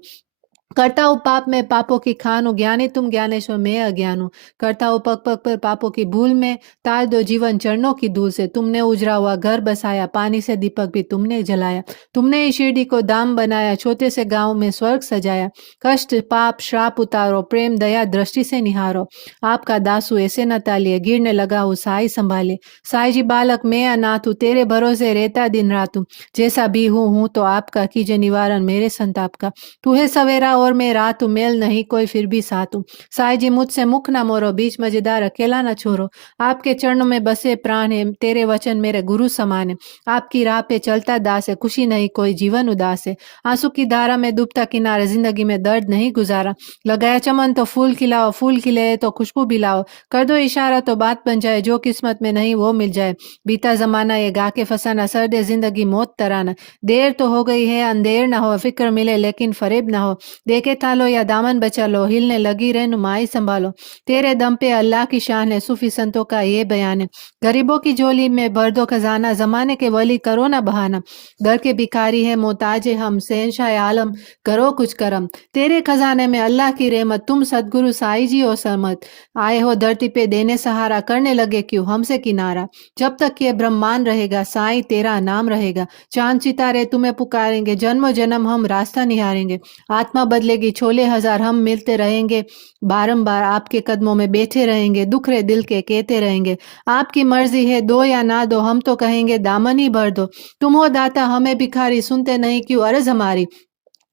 करता हूँ पाप में पापों की खान हूँ, ज्ञानी तुम ज्ञानेश्वर मैं अज्ञान हूँ। करता हूँ पग पग पर पापों की भूल में, तार दो जीवन चरणों की धूल से। तुमने उजरा हुआ घर बसाया, पानी से दीपक भी तुमने जलाया। तुमने ही शिरडी को धाम बनाया, छोटे से गांव में स्वर्ग सजाया। कष्ट पाप श्राप उतारो, प्रेम दया दृष्टि से निहारो। आपका दासू ऐसे न तालिए, गिरने लगा हूँ साई संभाले। साई जी बालक मैं अनाथ हूँ, तेरे भरोसे रहता दिन रात हूँ। जैसा भी हूँ तो आपका, कीजिए निवारण मेरे संताप का। तू है सवेरा और मैं रात हूँ, मेल नहीं कोई फिर भी साथ हूँ। साईं जी मुझसे मुख ना मोरो, बीच मजेदार अकेला ना छोड़ो। आपके चरणों में बसे प्राण है, तेरे वचन मेरे गुरु समान है। आपकी राह पे चलता दास है, खुशी नहीं कोई जीवन उदास है। आंसू की धारा में डूबता किनारे, जिंदगी में दर्द नहीं गुजारा। लगाया चमन तो फूल खिलाओ, फूल खिले तो खुशबू बिलाओ। कर दो इशारा तो बात बन जाए, जो किस्मत में नहीं वो मिल जाए। बीता जमाना ये गा के फसाना, सर्द जिंदगी मौत तराना। देर तो हो गई है अंधेर ना हो, फिक्र मिले लेकिन फरेब ना हो। देखे तालो या दामन बचा लो, हिलने लगी रह नुमाई संभालो। तेरे दम पे अल्लाह की शान है, सूफी संतों का ये बयान है। गरीबों की झोली में भर दो खजाना, जमाने के वली करो ना बहाना। दर के भिखारी है मोहताज है हम, शहंशाह आलम करो कुछ करम। तेरे खजाने में अल्लाह की रहमत, तुम सदगुरु साई जी हो सरमत। आए हो धरती पे देने सहारा, करने लगे क्यों हमसे किनारा। जब तक ये ब्रह्मांड रहेगा, साईं तेरा नाम रहेगा। चांद सितारे तुम्हें पुकारेंगे, जन्मों जन्म हम रास्ता निहारेंगे। आत्मा बदलेगी छोले हजार, हम मिलते रहेंगे बारंबार। आपके कदमों में बैठे रहेंगे, दुखरे दिल के कहते रहेंगे। आपकी मर्जी है दो या ना दो, हम तो कहेंगे दामन ही भर दो। तुम हो दाता हमें भिखारी, सुनते नहीं क्यों अर्ज हमारी।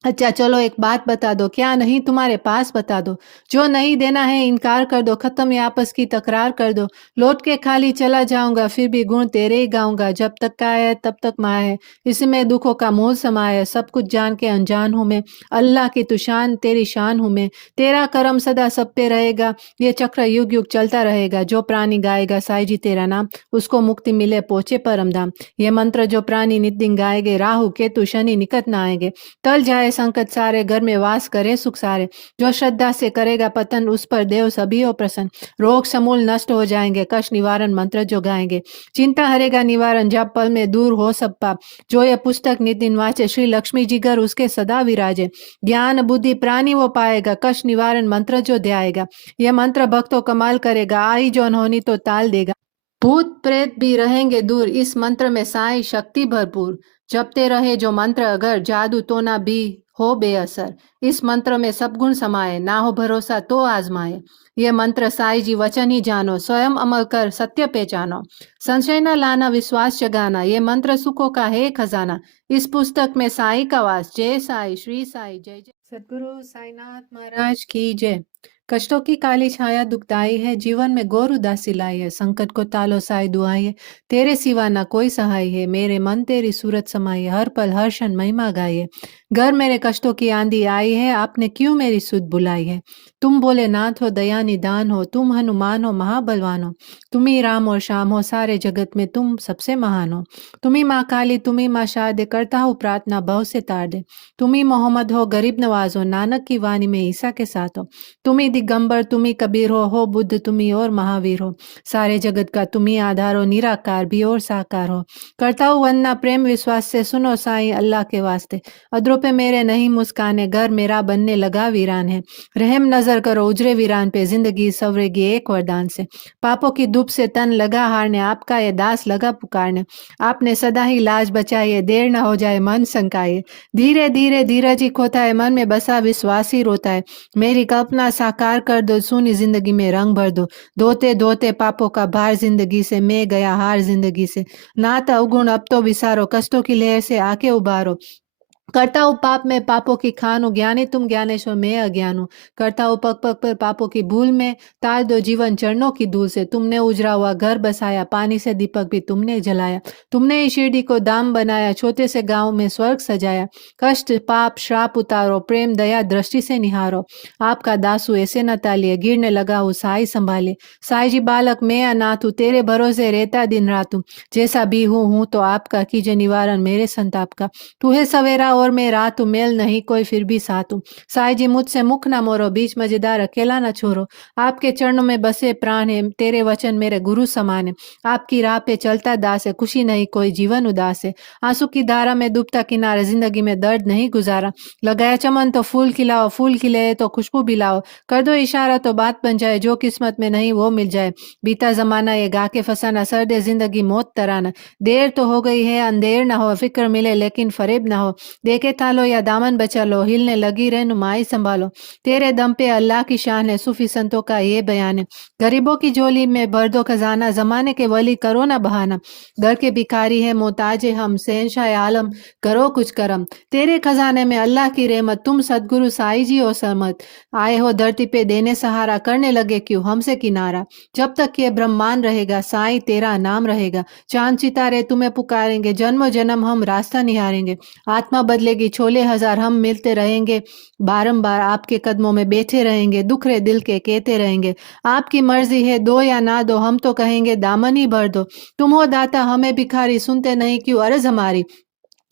अच्छा चलो एक बात बता दो, क्या नहीं तुम्हारे पास बता दो। जो नहीं देना है इनकार कर दो, खत्म ये आपस की तकरार कर दो। लौट के खाली चला जाऊंगा, फिर भी गुण तेरे ही गाऊंगा। जब तक का है तब तक माँ है, इसमें दुखों का मोल समाया है। सब कुछ जान के अनजान हूं मैं, अल्लाह की तू शान तेरी शान हूं मैं। तेरा करम सदा सब पे रहेगा, ये चक्र युग युग चलता रहेगा। जो प्राणी गाएगा साईं जी तेरा नाम, उसको मुक्ति मिले पहुंचे परम धाम। ये मंत्र जो प्राणी नित दिन गाएंगे, राहु केतु शनि निकट न आएंगे। टल जाए संकट सारे, घर में वास करे सुख सारे। जो श्रद्धा से करेगा पतन, उस पर देव सभी हो प्रसन्न। रोग समूल नष्ट हो जाएंगे, कष्ट निवारण मंत्र जो गाएंगे। चिंता हरेगा निवारण, जब पल में दूर हो सब पाप। जो ये पुस्तक नित दिन वाचे, श्री लक्ष्मी जी घर उसके सदा विराजे। ज्ञान बुद्धि प्राणी वो पाएगा, कष्ट निवारण मंत्र जो ध्याएगा। यह मंत्र भक्तों कमाल करेगा, आई जो अनहोनी तो टाल देगा। भूत प्रेत भी रहेंगे दूर, इस मंत्र में साई शक्ति भरपूर। जपते रहे जो मंत्र अगर, जादू तो ना भी हो बेअसर। इस मंत्र में सब गुण समाये, ना हो भरोसा तो आजमाए। ये मंत्र साई जी वचन ही जानो, स्वयं अमल कर सत्य पहचानो। संशय न लाना, विश्वास जगाना, ये मंत्र सुखों का है खजाना। इस पुस्तक में साई का वास। जय साई, श्री साई, जय जय। सद्गुरु साईनाथ महाराज की जय। कष्टों की काली छाया दुखदाई है, जीवन में घोर उदासी लाई है। संकट को टालो साई दुआई है, तेरे सिवा ना कोई सहाय है। मेरे मन तेरी सूरत समाई है, हर पल हर क्षण महिमा गाई है। घर मेरे कष्टों की आंधी आई है, आपने क्यों मेरी सुध बुलाई है। तुम बोले नाथ हो, दया निदान हो, तुम हनुमान हो, महाबलवान हो। तुम ही राम और श्याम हो, सारे जगत में तुम सबसे महान हो। तुम ही माँ काली, तुम ही माँ शारदे, करता हूँ प्रार्थना भव से तार दे। तुम ही मोहम्मद हो, गरीब नवाज हो, नानक की वाणी में ईसा के साथ हो। तुम ही दिगंबर, तुम ही कबीर हो बुद्ध तुम ही और महावीर हो। सारे जगत का तुम ही आधार हो, निराकार भी और साकार हो। करता हूँ वंदना प्रेम विश्वास से, सुनो साईं अल्लाह के वास्ते। अदरों पे मेरे नहीं मुस्काने, घर मेरा बनने लगा वीरान है। रहम नजर करो उजरे वीरान पे, जिंदगी सवरेगी एक वरदान से। पापों की धूप से तन लगा हारने, आपका ये दास लगा पुकारने। आपने सदा ही लाज बचाई, देर न हो जाए मन शंकाए। धीरे धीरे धीरज ही खोता है, मन में बसा विश्वास ही रोता है। मेरी कल्पना साकार कर दो, सुनी जिंदगी में रंग भर दो। धोते धोते पापों का भार जिंदगी से, मैं गया हार जिंदगी से। नाथ अवगुण अब तो विसारो, कष्टों की लहर से आके उबारो। करता हूँ पाप में पापों की खान हूँ, ज्ञानी तुम ज्ञानेश्वर मैं अज्ञान हूँ। करता हूँ पग पग पर पापों की भूल में, तार दो जीवन चरणों की धूल से। तुमने उजरा हुआ घर बसाया, पानी से दीपक भी तुमने जलाया। तुमने ही शिरडी को धाम बनाया, छोटे से गांव में स्वर्ग सजाया। कष्ट पाप श्राप उतारो, प्रेम दया दृष्टि से निहारो। आपका दासू ऐसे न तालिए, गिरने लगा हूँ साई संभाले। साई जी बालक मैं अनाथ हूँ, तेरे भरोसे रहता दिन रात हूँ। जैसा भी हूँ तो आपका, कीजिए निवारण मेरे संताप का। तू है सवेरा और मैं रात हूँ, मेल नहीं कोई फिर भी साथ हूँ। साई जी मुझसे मुख ना मोरो, बीच मजेदार अकेला ना छोड़ो। आपके चरणों में बसे प्राण है, तेरे वचन मेरे गुरु समान है। आपकी राह पे चलता दास है, खुशी नहीं कोई जीवन उदास है। आंसू की धारा में डूबता किनारा, जिंदगी में दर्द नहीं गुजारा। लगाया चमन तो फूल खिलाओ, फूल खिले तो खुशबू बिलाओ। कर दो इशारा तो बात बन जाए, जो किस्मत में नहीं वो मिल जाए। बीता जमाना ये गा के फसाना, सर्दे जिंदगी मौत तराना। देर तो हो गई है अंधेर ना हो, फिक्र मिले लेकिन फरेब ना हो। देखे थालो या दामन बचा लो, हिलने लगी रहनुमाई संभालो। तेरे दम पे अल्लाह की शान है, सूफी संतों का ये बयान है। गरीबों की झोली में भर दो खजाना, जमाने के वली करो ना बहाना। दर के भिखारी है मोहताज है हम, शहंशाह आलम करो कुछ करम। तेरे खजाने में अल्लाह की रहमत, तुम सदगुरु साई जी हो सरमत। आए हो धरती पे देने सहारा, करने लगे क्यों हमसे किनारा। जब तक ये ब्रह्मांड रहेगा, साईं तेरा नाम रहेगा। चांद सितारे तुम्हें पुकारेंगे, जन्म जन्म हम रास्ता निहारेंगे। आत्मा बदलेगी छोले हजार, हम मिलते रहेंगे बारंबार। आपके कदमों में बैठे रहेंगे, दुखरे दिल के कहते रहेंगे। आपकी मर्जी है दो या ना दो, हम तो कहेंगे दामन ही भर दो। तुम हो दाता हमें भिखारी, सुनते नहीं क्यों अर्ज हमारी।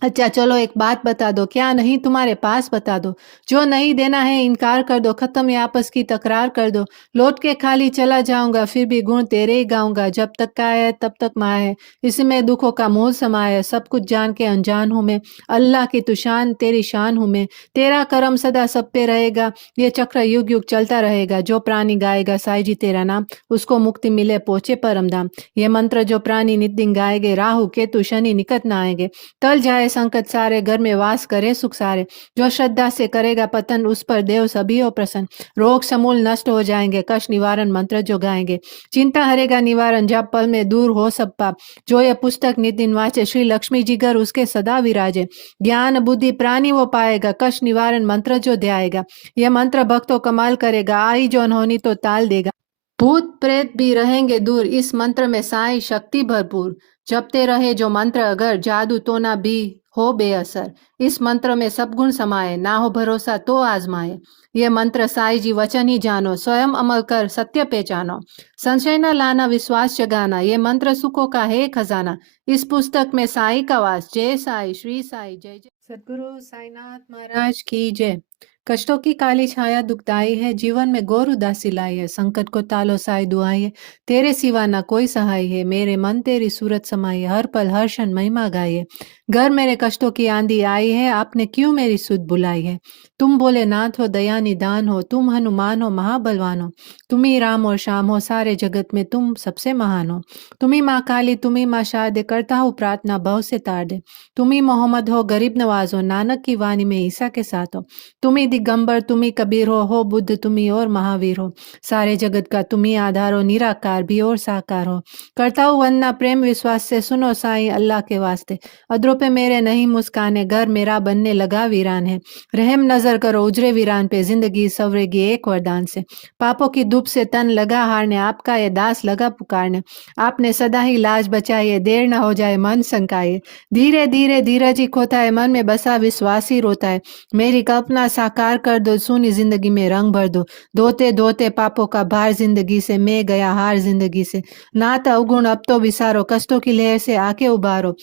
अच्छा चलो एक बात बता दो, क्या नहीं तुम्हारे पास बता दो। जो नहीं देना है इनकार कर दो, खत्म ये आपस की तकरार कर दो। लौट के खाली चला जाऊंगा, फिर भी गुण तेरे ही गाऊंगा। जब तक का है तब तक माँ है, इसमें दुखों का मोल समाया है। सब कुछ जान के अनजान हूं मैं, अल्लाह की तू शान तेरी शान हूं मैं। तेरा करम सदा सब पे रहेगा, ये चक्र युग युग चलता रहेगा। जो प्राणी गाएगा साई जी तेरा नाम, उसको मुक्ति मिले पहुंचे परम धाम। ये मंत्र जो प्राणी नित दिन गाएंगे, राहु केतु शनि निकट ना आएंगे। टल जाए संकट सारे, घर में वास करे सुख सारे। जो श्रद्धा से करेगा पतन, उस पर देव सभी हो प्रसन्न। रोग समूल नष्ट हो जाएंगे, कष्ट निवारण मंत्र जो गाएंगे। चिंता हरेगा निवारण, जब पल में दूर हो सब पाप। जो ये पुस्तक नित दिन वाचे, श्री लक्ष्मी जी घर उसके सदा विराजे। ज्ञान बुद्धि प्राणी वो पाएगा, कष्ट निवारण मंत्र जो ध्याएगा। यह मंत्र भक्तों कमाल करेगा, आई जो अनहोनी तो टाल देगा। भूत प्रेत भी रहेंगे दूर, इस मंत्र में साई शक्ति भरपूर। जपते रहे जो मंत्र अगर, जादू तो ना भी हो बेअसर। इस मंत्र में सब गुण समाये, ना हो भरोसा तो आजमाए। ये मंत्र साई जी वचन ही जानो, स्वयं अमल कर सत्य पहचानो। संशय न लाना, विश्वास जगाना, ये मंत्र सुखों का है खजाना। इस पुस्तक में साई का वास। जय साई, श्री साई, जय जय। सद्गुरु साईनाथ महाराज की जय। कष्टों की काली छाया दुखदाई है, जीवन में घोर उदासी लाई है। संकट को टालो साई दुआई है, तेरे सिवा ना कोई सहाय है। मेरे मन तेरी सूरत समाई है, हर पल हर क्षण महिमा गाई है। घर मेरे कष्टों की आंधी आई है, आपने क्यों मेरी सुध बुलाई है। तुम बोले नाथ हो, दया निदान हो, तुम हनुमान हो, महाबलवान हो। तुम ही राम और श्याम हो, सारे जगत में तुम सबसे महान हो। तुम ही माँ काली, तुम ही माँ शारदे, करता हूँ प्रार्थना भव से तार दे। तुम ही मोहम्मद हो, गरीब नवाज हो, नानक की वाणी में ईसा के साथ हो। तुम ही दिगंबर, तुम ही कबीर हो बुद्ध तुम ही और महावीर हो। सारे जगत का तुम ही आधार हो, निराकार भी और साकार हो। करता हूँ वंदना प्रेम विश्वास से, सुनो साईं अल्लाह के वास्ते। अधरों पे मेरे नहीं मुस्काने, घर मेरा बनने लगा वीरान है। रहम नजर करो उजरे वीरान पे, जिंदगी सवरेगी एक वरदान से। पापों की धूप से तन लगा हारने, आपका ये दास लगा पुकारने। आपने सदा ही लाज बचाई है, देर न हो जाए मन संकाये। धीरे धीरे धीरज ही खोता है, मन में बसा विश्वास ही रोता है। मेरी कल्पना साकार कर दो, सुनी जिंदगी में रंग भर दो। धोते धोते पापों का भार जिंदगी से, मैं गया हार जिंदगी से। नाथ अवगुण अब तो विसारो, कष्टों की लहर से आके उबारो।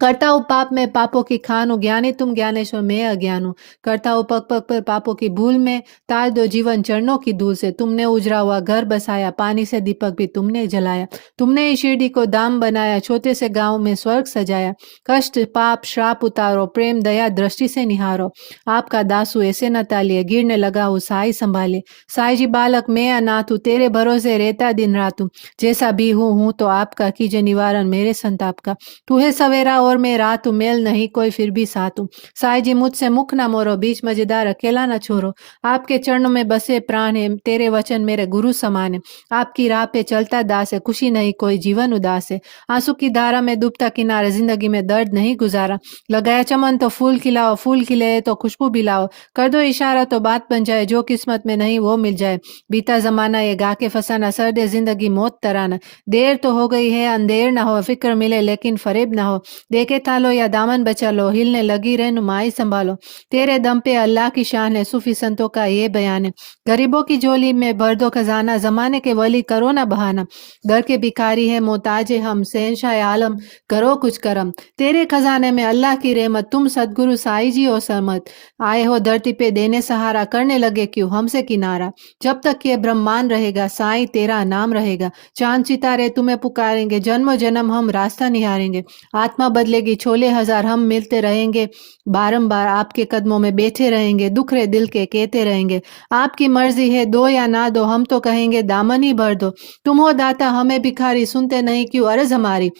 करता हूँ पाप में पापों की खान हूँ, ज्ञानी तुम ज्ञानेश्वर मैं अज्ञान हूँ। करता हूँ पग पग पर पापों की भूल में, तार दो जीवन चरणों की धूल से। तुमने उजरा हुआ घर बसाया, पानी से दीपक भी तुमने जलाया। तुमने ही शिरडी को धाम बनाया, छोटे से गांव में स्वर्ग सजाया। कष्ट पाप श्राप उतारो, प्रेम दया दृष्टि से निहारो। आपका दासू ऐसे न तालिए, गिरने लगा हूँ साई संभाले। साई जी बालक मैं अनाथ हूँ, तेरे भरोसे रहता दिन रात हूँ। जैसा भी हूँ तो आपका, कीजिए निवारण मेरे संताप का। तू है सवेरा और मैं रात हूँ, मेल नहीं कोई फिर भी साथ हूँ। साई जी मुझसे मुख ना मोरो, बीच मजेदार अकेला ना छोड़ो। आपके चरणों में बसे प्राण है, तेरे वचन मेरे गुरु समान है। आपकी राह पे चलता दास है, खुशी नहीं कोई जीवन उदास है। आंसू की धारा में डूबता किनारे, जिंदगी में दर्द नहीं गुजारा। लगाया चमन तो फूल खिलाओ, फूल खिले तो खुशबू बिलाओ। कर दो इशारा तो बात बन जाए, जो किस्मत में नहीं वो मिल जाए। बीता जमाना ये गा के फसाना, सर्द जिंदगी मौत तराना। देर तो हो गई है अंधेर ना हो, फिक्र मिले लेकिन फरेब ना हो। देखे थालो या दामन बचा लो, हिलने लगी रहे नुमाई संभालो। तेरे दम पे अल्लाह की शान है, सूफी संतों का ये बयान है। गरीबों की झोली में भर दो खजाना, जमाने के वली करो ना बहाना। घर के भिखारी है मोहताज है हम, शहंशाह आलम करो कुछ करम। तेरे खजाने में अल्लाह की रहमत, तुम सदगुरु साई जी हो सरमत। आए हो धरती पे देने सहारा, करने लगे क्यों हमसे किनारा। जब तक ये ब्रह्मांड रहेगा, साईं तेरा नाम रहेगा। चांद सितारे तुम्हें पुकारेंगे, जन्म जन्म हम रास्ता निहारेंगे। आत्मा बदलेगी छोले हजार, हम मिलते रहेंगे बारंबार। आपके कदमों में बैठे रहेंगे, दुखरे दिल के कहते रहेंगे। आपकी मर्जी है दो या ना दो, हम तो कहेंगे दामन ही भर दो। तुम हो दाता हमें भिखारी, सुनते नहीं क्यों अर्ज हमारी।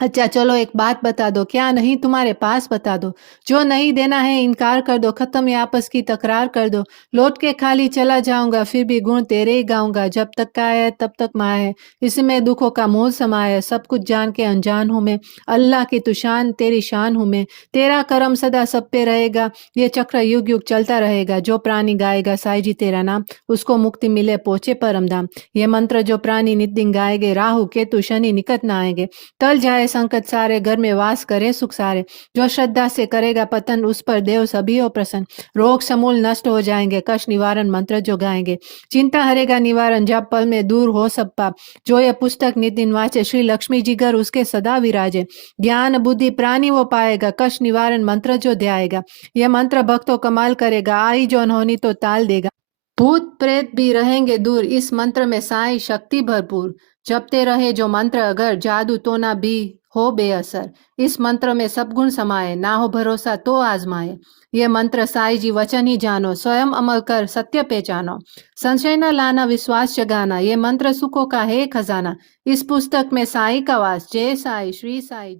अच्छा चलो एक बात बता दो, क्या नहीं तुम्हारे पास बता दो। जो नहीं देना है इनकार कर दो, खत्म ये आपस की तकरार कर दो। लौट के खाली चला जाऊंगा, फिर भी गुण तेरे ही गाऊंगा। जब तक का है तब तक माँ है, इसमें दुखों का मोल समाया है। सब कुछ जान के अनजान हूं मैं, अल्लाह की तू शान तेरी शान हूं मैं। तेरा करम सदा सब पे रहेगा, ये चक्र युग युग चलता रहेगा। जो प्राणी गाएगा साई जी तेरा नाम, उसको मुक्ति मिले पहुंचे परम धाम। ये मंत्र जो प्राणी नित दिन गाएंगे, राहु केतु शनि निकट ना आएंगे। टल जाए संकट सारे, घर में वास करे सुख सारे। जो श्रद्धा से करेगा पतन, उस पर देव सभी हो प्रसन्न। रोग समूल नष्ट हो जाएंगे, कष्ट निवारण मंत्र जो गाएंगे। चिंता हरेगा निवारण, जब पल में दूर हो सब पाप। जो ये पुस्तक नित दिन वाचे, श्री लक्ष्मी जी घर उसके सदा विराजे। ज्ञान बुद्धि प्राणी वो पाएगा, कष्ट निवारण मंत्र जो ध्याएगा। यह मंत्र भक्तों कमाल करेगा, आई जो अनहोनी तो टाल देगा। भूत प्रेत भी रहेंगे दूर, इस मंत्र में साई शक्ति भरपूर। जपते रहे जो मंत्र अगर, जादू तो ना भी हो बेअसर। इस मंत्र में सब गुण समाये, ना हो भरोसा तो आजमाए। ये मंत्र साई जी वचन ही जानो, स्वयं अमल कर सत्य पहचानो। संशय न लाना, विश्वास जगाना, ये मंत्र सुखों का है खजाना। इस पुस्तक में साई का वास। जय साई, श्री साई।